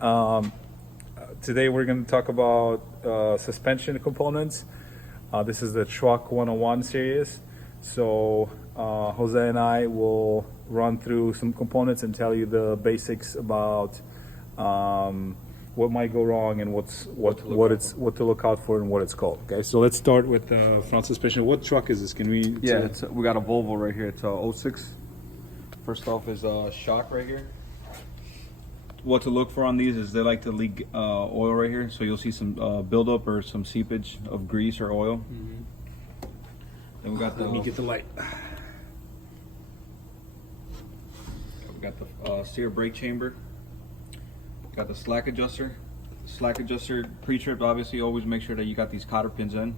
Today we're going to talk about suspension components. This is the Truck 101 series. So Jose and I will run through some components and tell you the basics about what might go wrong and what to look out for and what it's called. Okay, so let's start with the front suspension. What truck is this? Can we? Yeah, we got a Volvo right here. It's a 06. First off is a shock right here. What to look for on these is they like to leak oil right here, so you'll see some buildup or some seepage of grease or oil. Mm-hmm. Then we got the. Let me get the light. We got the steer brake chamber. Got the slack adjuster. Slack adjuster pre-trip. Obviously, always make sure that you got these cotter pins in.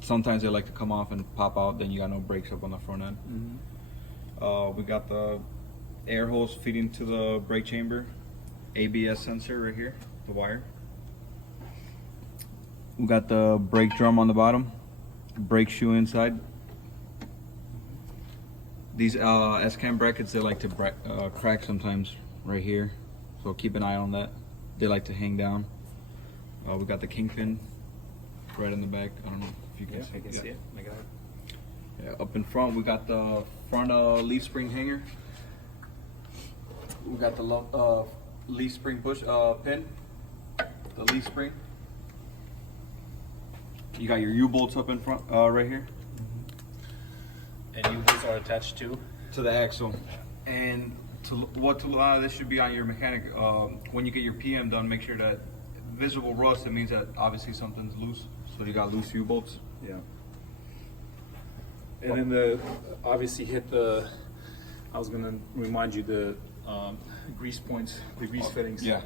Sometimes they like to come off and pop out. Then you got no brakes up on the front end. Mm-hmm. We got the air hose feeding to the brake chamber. ABS sensor right here. The wire. We got the brake drum on the bottom. Brake shoe inside. These S-cam brackets, they like to crack sometimes right here, so keep an eye on that. They like to hang down. We got the kingpin right in the back. I don't know if you can see. I can see it. I got it. Yeah, up in front, we got the front leaf spring hanger. We got the leaf spring push pin, the leaf spring. You got your U-bolts up in front right here. And U-bolts are attached to the axle. And this should be on your mechanic. When you get your PM done, make sure that visible rust, it means that obviously something's loose. So you got loose U-bolts. Yeah. And then obviously hit the, I was gonna remind you the grease points, the grease fittings. Yeah.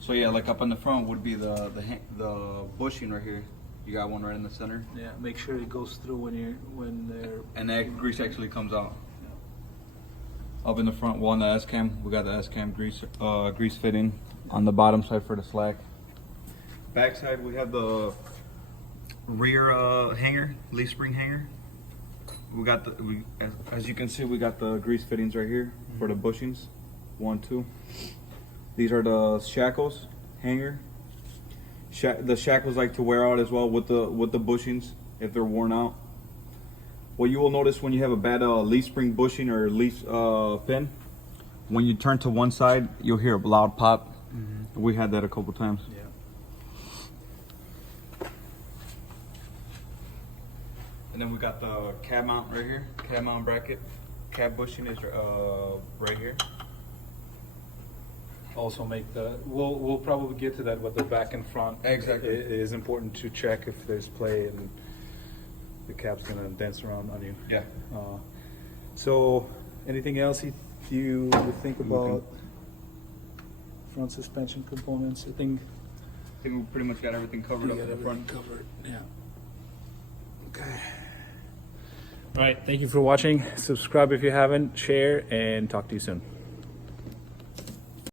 So yeah, like up in the front would be the bushing right here. You got one right in the center. Yeah, make sure it goes through when they're. And that grease actually comes out. Yeah. Up in the front, on the S-cam, we got the S-cam grease fitting on the bottom side for the slack. Back side, we have the rear hanger, leaf spring hanger. We got as you can see, we got the grease fittings right here for the bushings. 1, 2. These are the Shackles hanger. The shackles like to wear out as well with the bushings if they're worn out. What you will notice when you have a bad leaf spring bushing or leaf pin, when you turn to one side, you'll hear a loud pop. Mm-hmm. We had that a couple times. Yeah. And then we got the cab mount right here, cab mount bracket. Cab bushing is right here. Also make we'll probably get to that, but the back and front exactly it is important to check if there's play and the cab's gonna dance around on you. Yeah. So anything else you would think about front suspension components? I think we pretty much got everything covered up in the front. Covered. Yeah. Okay. All right. Thank you for watching. Subscribe if you haven't. Share and talk to you soon.